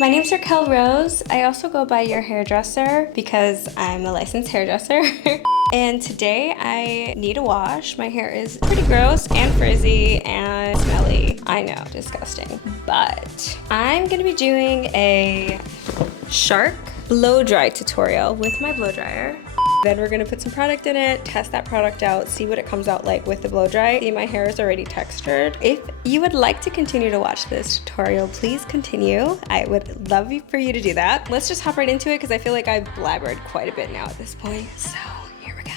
My name's Raquel Rose. I also go by your hairdresser because I'm a licensed hairdresser. And today I need a wash. My hair is pretty gross and frizzy and smelly. I know, disgusting. But I'm gonna be doing a Shark blow dry tutorial with my blow dryer. Then we're gonna put some product in it, test that product out, see what it comes out like with the blow dry. See, my hair is already textured. If you would like to continue to watch this tutorial, please continue. I would love for you to do that. Let's just hop right into it because I feel like I've blabbered quite a bit now at this point. So here we go.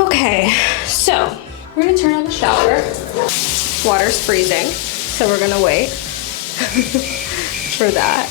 Okay, so we're gonna turn on the shower. Water's freezing, so we're gonna wait for that.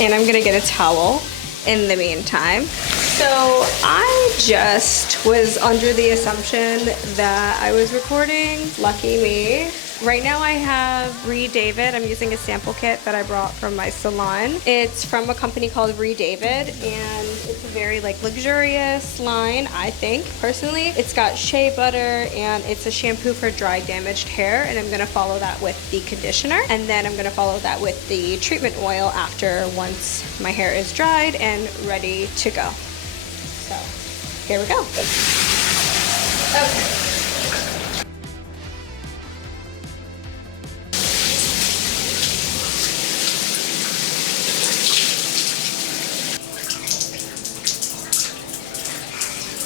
And I'm gonna get a towel in the meantime. So I just was under the assumption that I was recording. Lucky me. Right now I have Reed David. I'm using a sample kit that I brought from my salon. It's from a company called Reed David, and it's a very luxurious line, I think, personally. It's got shea butter and it's a shampoo for dry, damaged hair, and I'm gonna follow that with the conditioner, and then I'm gonna follow that with the treatment oil after, once my hair is dried and ready to go. So here we go. Okay.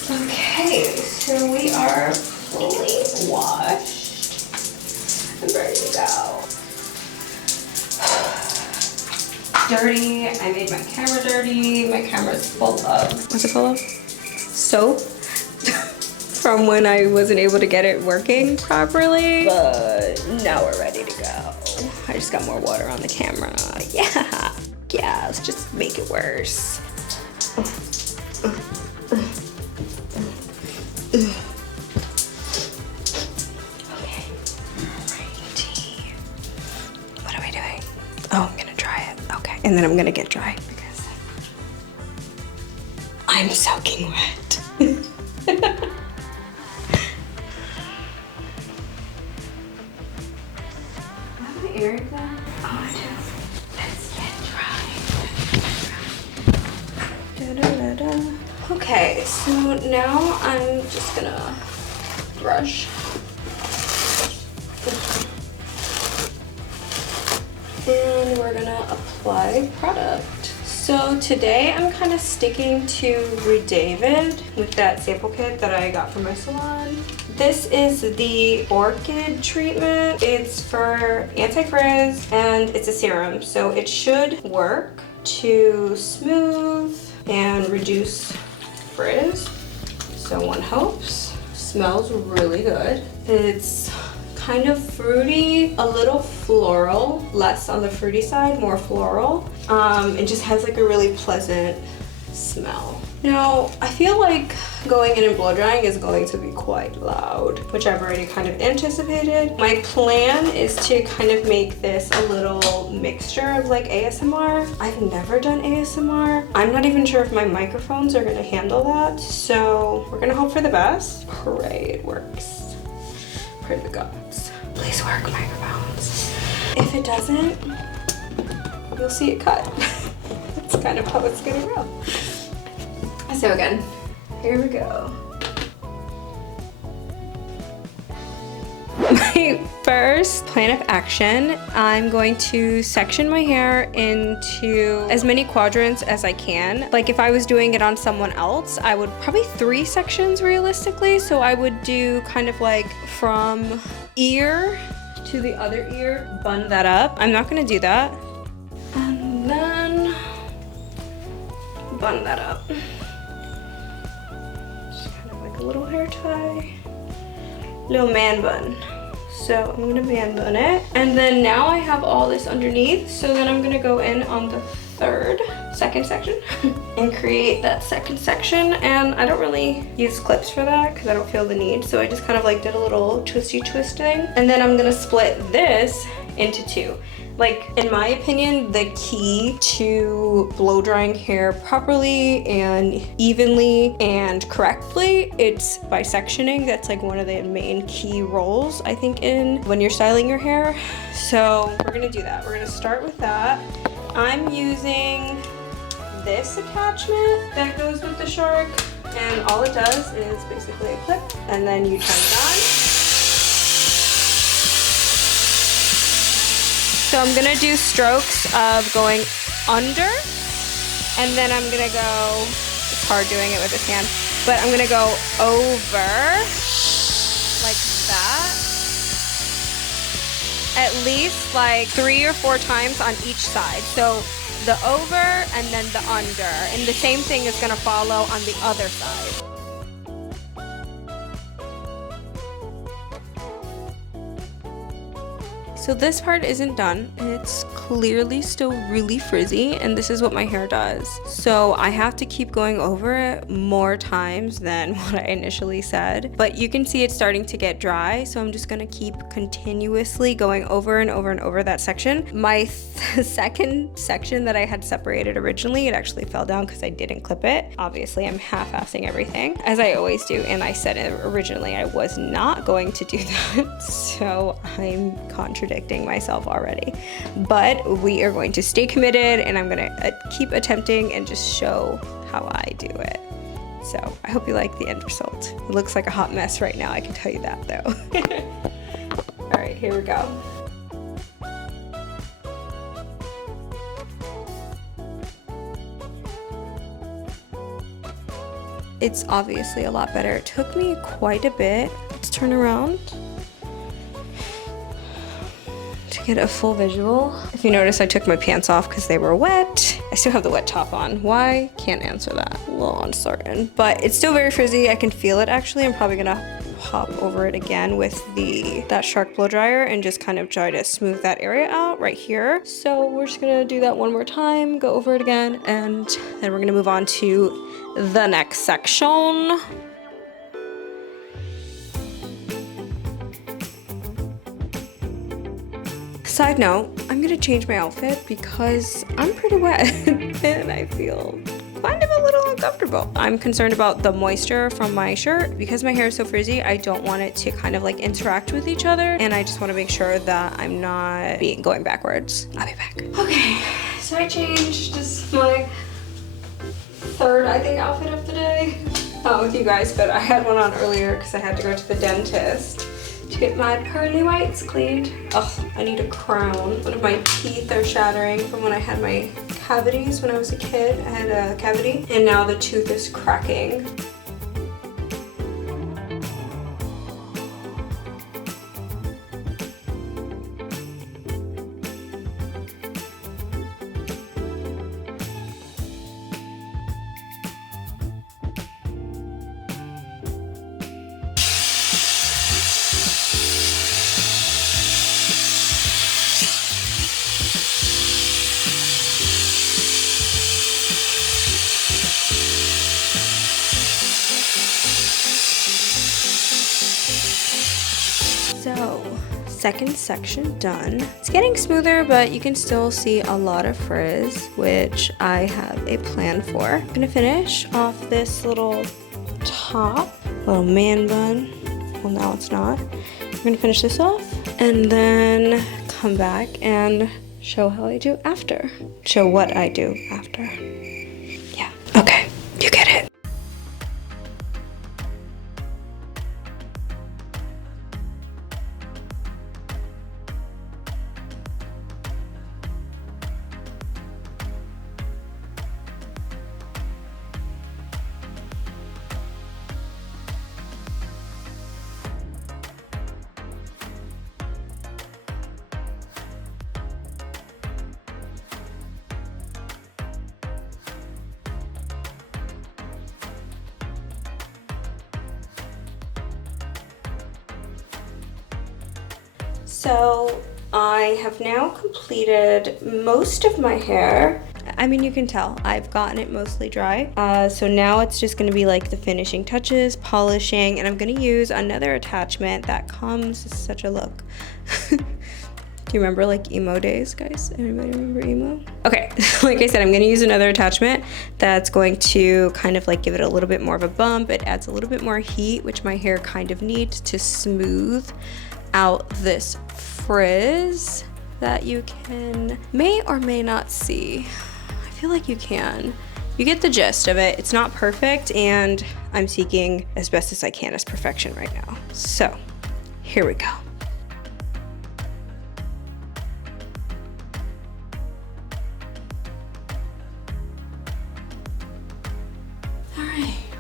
Okay, so we are fully washed. I'm ready to go. Dirty, I made my camera dirty. My camera's full of, what's it full of? Soap. From when I wasn't able to get it working properly. But now we're ready to go. I just got more water on the camera. Yeah, let's just make it worse. Okay, righty. What are we doing? Oh, I'm gonna dry it. Okay, and then I'm gonna get dry because I'm soaking wet. Have my earrings on? Oh, I do. Let's get dry. Da-da-da-da. Okay, so now I'm just gonna brush. And we're gonna apply product. So today I'm kind of sticking to Reed David with that sample kit that I got from my salon. This is the Orchid treatment. It's for anti-frizz and it's a serum, so it should work to smooth and reduce frizz, so one hopes. Smells really good. It's kind of fruity, a little floral, less on the fruity side, more floral. It just has a really pleasant smell. Now, I feel like going in and blow drying is going to be quite loud, which I've already kind of anticipated. My plan is to kind of make this a little mixture of ASMR. I've never done ASMR. I'm not even sure if my microphones are gonna handle that, so we're gonna hope for the best. Pray it works. Pray to the gods. Please work, microphones. If it doesn't, you'll see it cut. That's kind of how it's gonna go. So again, here we go. My first plan of action, I'm going to section my hair into as many quadrants as I can. Like if I was doing it on someone else, I would probably 3 sections realistically. So I would do kind of from ear to the other ear, bun that up. I'm not gonna do that. And then bun that up. A little hair tie, little man bun. So I'm gonna man bun it. And then now I have all this underneath. So then I'm gonna go in on the second section and create that second section. And I don't really use clips for that because I don't feel the need. So I just kind of did a little twisty twist thing. And then I'm gonna split this into 2. Like, in my opinion, the key to blow drying hair properly and evenly and correctly, it's by sectioning. That's like one of the main key roles, I think, in when you're styling your hair. So we're gonna do that. We're gonna start with that. I'm using this attachment that goes with the Shark, and all it does is basically a clip, and then you turn it on. So I'm gonna do strokes of going under, and then I'm gonna go, it's hard doing it with this hand, but I'm gonna go over, like that, at least like 3 or 4 times on each side. So the over and then the under, and the same thing is gonna follow on the other side. So this part isn't done. It's clearly still really frizzy, and this is what my hair does. So I have to keep going over it more times than what I initially said. But you can see it's starting to get dry, so I'm just gonna keep continuously going over and over and over that section. My second section that I had separated originally, it actually fell down because I didn't clip it. Obviously, I'm half-assing everything, as I always do, and I said it originally I was not going to do that, so I'm contradicting myself already. But we are going to stay committed, and I'm gonna keep attempting and just show how I do it. So I hope you like the end result. It looks like a hot mess right now, I can tell you that though. All right, here we go. It's obviously a lot better. It took me quite a bit. Let's turn around to get a full visual. If you notice, I took my pants off because they were wet. I still have the wet top on. Why? Can't answer that. A little uncertain. But it's still very frizzy. I can feel it actually. I'm probably gonna hop over it again with that Shark blow dryer and just kind of try to smooth that area out right here. So we're just gonna do that one more time, go over it again, and then we're gonna move on to the next section. Side note, I'm gonna change my outfit because I'm pretty wet and I feel kind of a little uncomfortable. I'm concerned about the moisture from my shirt. Because my hair is so frizzy, I don't want it to kind of like interact with each other, and I just want to make sure that I'm not going backwards. I'll be back. Okay, so I changed. This is my third, I think, outfit of the day. Not with you guys, but I had one on earlier because I had to go to the dentist to get my pearly whites cleaned. Ugh, I need a crown. One of my teeth are shattering from when I had my cavities when I was a kid. I had a cavity, and now the tooth is cracking. So, second section done. It's getting smoother, but you can still see a lot of frizz, which I have a plan for. I'm gonna finish off this little top, little man bun. Well, now it's not. I'm gonna finish this off and then come back and show how I do after. Show what I do after. Yeah, okay, you get it. So I have now completed most of my hair. I mean, you can tell I've gotten it mostly dry. So now it's just gonna be like the finishing touches, polishing, and I'm gonna use another attachment that comes, this is such a look, Do you remember like emo days, guys? Anybody remember emo? Okay, like I said, I'm gonna use another attachment that's going to kind of like give it a little bit more of a bump. It adds a little bit more heat, which my hair kind of needs to smooth out this frizz that you may or may not see. I feel like you can. You get the gist of it. It's not perfect, and I'm seeking as best as I can as perfection right now. So here we go.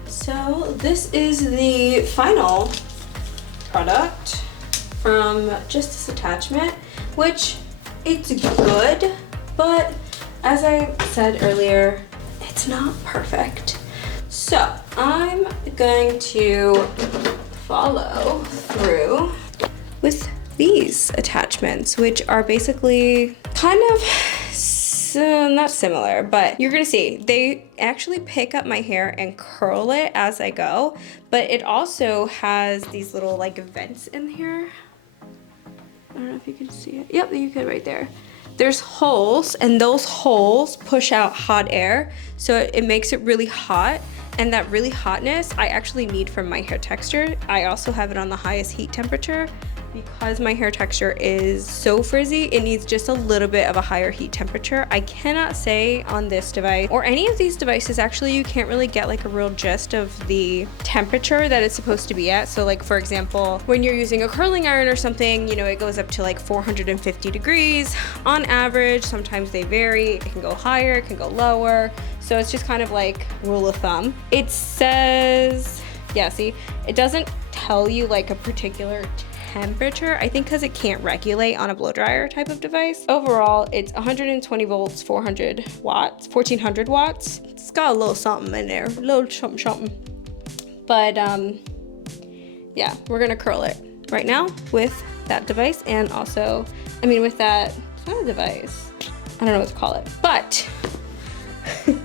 So this is the final product from just this attachment, which it's good, but as I said earlier, it's not perfect. So I'm going to follow through with these attachments, which are basically kind of not similar, but you're gonna see they actually pick up my hair and curl it as I go, but it also has these little like vents in here. I don't know if you can see it. Yep, you can right there. There's holes, and those holes push out hot air, so it makes it really hot, and that really hotness I actually need from my hair texture. I also have it on the highest heat temperature. Because my hair texture is so frizzy, it needs just a little bit of a higher heat temperature. I cannot say on this device, or any of these devices actually, you can't really get like a real gist of the temperature that it's supposed to be at. So like for example, when you're using a curling iron or something, you know, it goes up to like 450 degrees on average. Sometimes they vary, it can go higher, it can go lower. So it's just kind of like rule of thumb. It says, yeah, see, it doesn't tell you like a particular temperature, I think because it can't regulate on a blow dryer type of device. Overall, it's 120 volts, 400 watts, 1400 watts. It's got a little something in there, a little something. But yeah, we're gonna curl it right now with that device, and also, I mean with that, it's not a device. I don't know what to call it, but on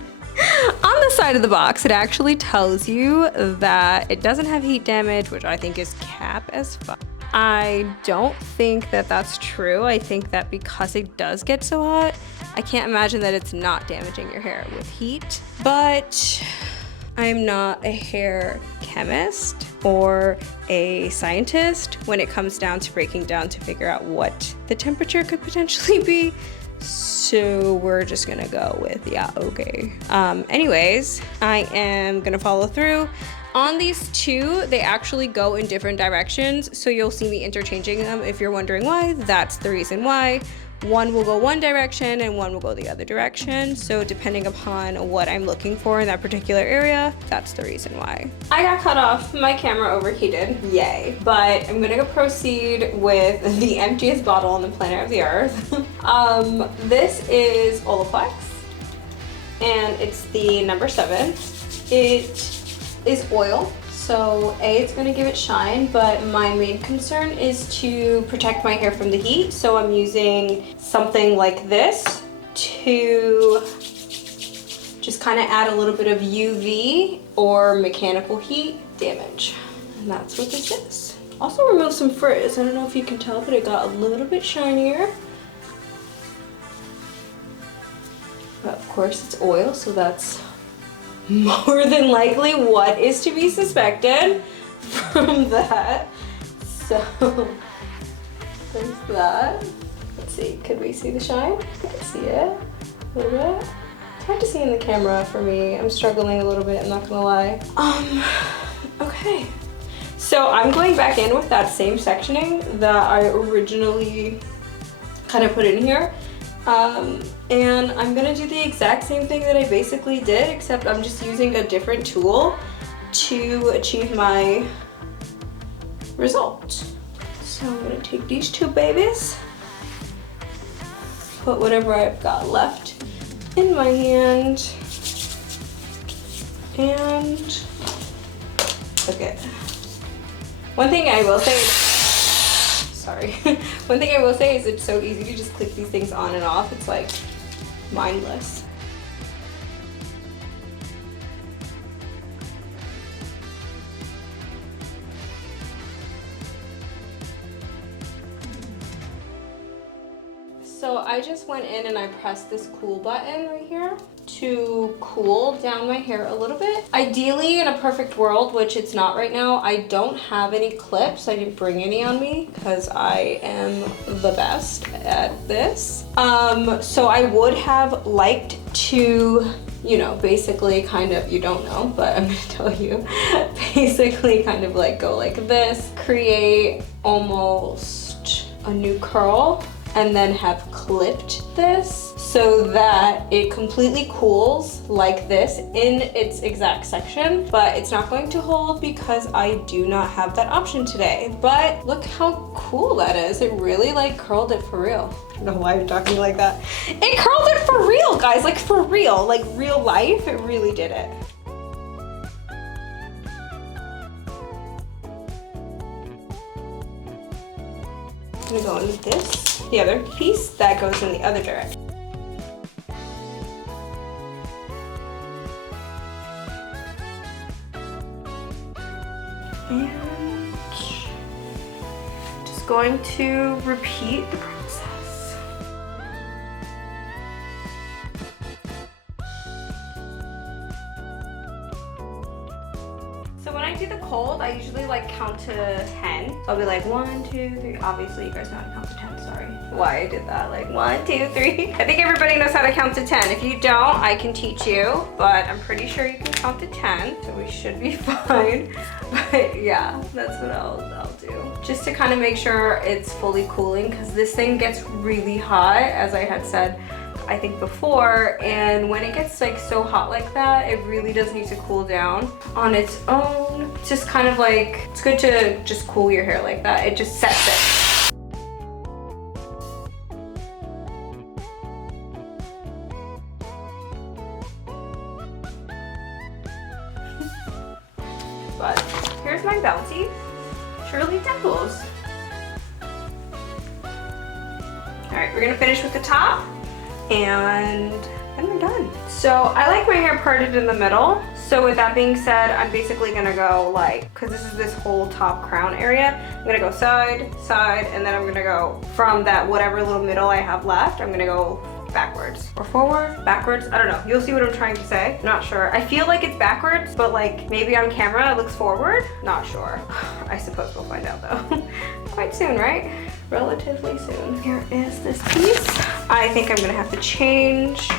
the side of the box, it actually tells you that it doesn't have heat damage, which I think is cap as fuck. I don't think that that's true. I think that because it does get so hot, I can't imagine that it's not damaging your hair with heat. But I'm not a hair chemist or a scientist when it comes down to breaking down to figure out what the temperature could potentially be. So we're just gonna go with, yeah, okay. Anyways, I am gonna follow through. On these two, they actually go in different directions, so you'll see me interchanging them. If you're wondering why, that's the reason why. One will go one direction and one will go the other direction. So depending upon what I'm looking for in that particular area, that's the reason why. I got cut off, my camera overheated, yay. But I'm gonna go proceed with the emptiest bottle on the planet of the earth. This is Olaplex, and it's the number 7. It is oil, so it's gonna give it shine, but my main concern is to protect my hair from the heat, so I'm using something like this to just kind of add a little bit of UV or mechanical heat damage, and that's what this is. Also remove some frizz. I don't know if you can tell, but it got a little bit shinier. But of course it's oil, so that's more than likely what is to be suspected from that. So there's that. Let's see, could we see the shine? I can see it a little bit. It's hard to see in the camera for me. I'm struggling a little bit, I'm not gonna lie. Okay. So I'm going back in with that same sectioning that I originally kind of put in here. And I'm gonna do the exact same thing that I basically did, except I'm just using a different tool to achieve my result. So I'm gonna take these two babies, put whatever I've got left in my hand, and okay. One thing I will say, sorry. One thing I will say is it's so easy to just click these things on and off. It's like mindless. So I just went in and I pressed this cool button right here to cool down my hair a little bit. Ideally, in a perfect world, which it's not right now, I don't have any clips. I didn't bring any on me because I am the best at this. So I would have liked to, you know, basically kind of, you don't know, but I'm gonna tell you, basically kind of like go like this, create almost a new curl, and then have clipped this so that it completely cools like this in its exact section, but it's not going to hold because I do not have that option today. But look how cool that is. It really like curled it for real. I don't know why you're talking like that. It curled it for real, guys, like for real, like real life, it really did it. I'm gonna go in this, the other piece that goes in the other direction. And just going to repeat the process. So when I do the cold, I usually like count to 10. So I'll be like 1, 2, 3. Obviously you guys know how to count to 10, sorry. Why I did that, like 1, 2, 3. I think everybody knows how to count to 10. If you don't, I can teach you, but I'm pretty sure you can count to 10, so we should be fine. But yeah, that's what I'll do. Just to kind of make sure it's fully cooling, because this thing gets really hot, as I had said, I think before, and when it gets like so hot like that, it really does need to cool down on its own. It's just kind of like, it's good to just cool your hair like that. It just sets it. But here's my bouncy Shirley Dimples. All right, we're gonna finish with the top, and then we're done. So I like my hair parted in the middle. So with that being said, I'm basically gonna go like, cause this is this whole top crown area, I'm gonna go side, side, and then I'm gonna go from that whatever little middle I have left, I'm gonna go backwards or forward, backwards. I don't know. You'll see what I'm trying to say. Not sure. I feel like it's backwards, but like maybe on camera it looks forward. Not sure. I suppose we'll find out though. Quite soon, right? Relatively soon. Here is this piece. I think I'm gonna have to change.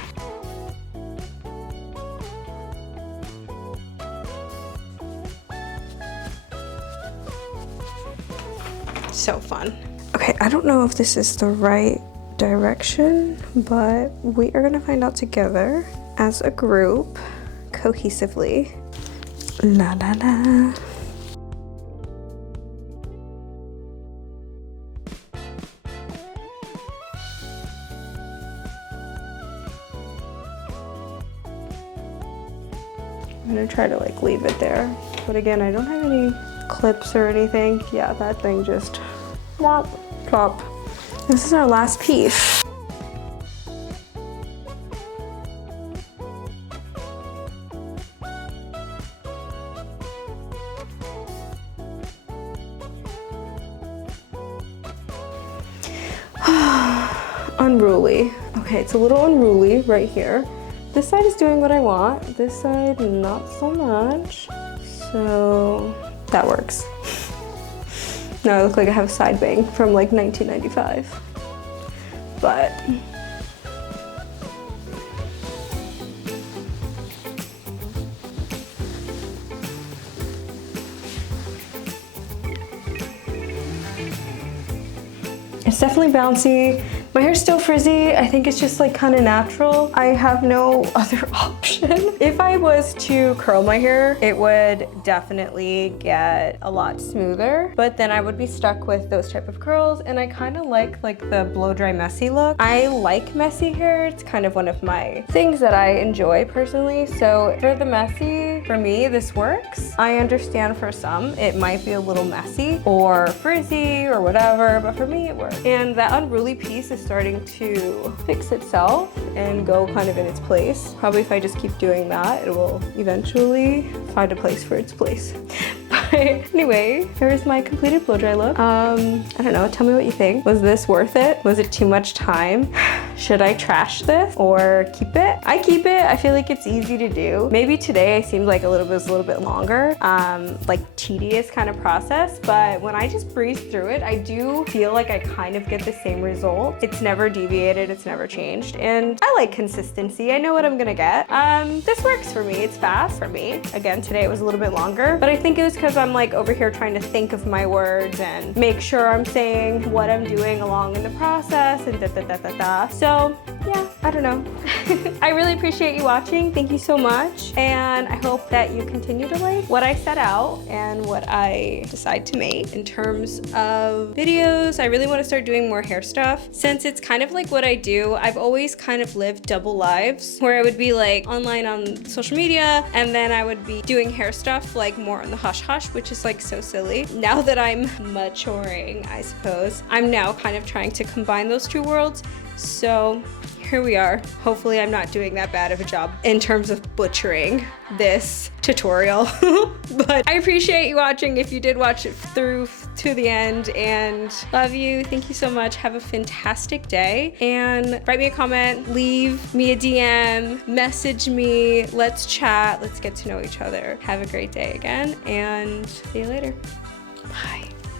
So fun. Okay, I don't know if this is the right direction, but we are gonna find out together as a group, cohesively. La la la. I'm gonna try to like leave it there, but again, I don't have any clips or anything. Yeah, that thing just plop, plop. This is our last piece. Unruly. Okay, it's a little unruly right here. This side is doing what I want. This side, not so much. So that works. Now I look like I have a side bang from like 1995. But it's definitely bouncy. My hair's still frizzy. I think it's just like kind of natural. I have no other option. If I was to curl my hair, it would definitely get a lot smoother, but then I would be stuck with those type of curls, and I kind of like the blow dry messy look. I like messy hair. It's kind of one of my things that I enjoy personally. So for the messy, for me, this works. I understand for some, it might be a little messy or frizzy or whatever, but for me, it works. And that unruly piece is starting to fix itself and go kind of in its place. Probably if I just keep doing that, it will eventually find a place for its place. But But anyway, here's my completed blow dry look. I don't know, tell me what you think. Was this worth it? Was it too much time? Should I trash this or keep it? I keep it. I feel like it's easy to do. Maybe today I seemed like it was a little bit longer, like tedious kind of process, but when I just breeze through it, I do feel like I kind of get the same result. It's never deviated, it's never changed, and I like consistency. I know what I'm gonna get. This works for me. It's fast for me. Again, today it was a little bit longer, but I think it was because I'm like over here trying to think of my words and make sure I'm saying what I'm doing along in the process and da. So yeah, I don't know. I really appreciate you watching. Thank you so much. And I hope that you continue to like what I set out and what I decide to make in terms of videos. I really want to start doing more hair stuff since it's kind of like what I do. I've always kind of lived double lives where I would be like online on social media and then I would be doing hair stuff like more on the hush hush, which is like so silly. Now that I'm maturing, I suppose, I'm now kind of trying to combine those two worlds. So here we are. Hopefully I'm not doing that bad of a job in terms of butchering this tutorial. But I appreciate you watching if you did watch it through to the end, and love you. Thank you so much. Have a fantastic day and write me a comment, leave me a DM, message me, let's chat, let's get to know each other. Have a great day again and see you later. Bye.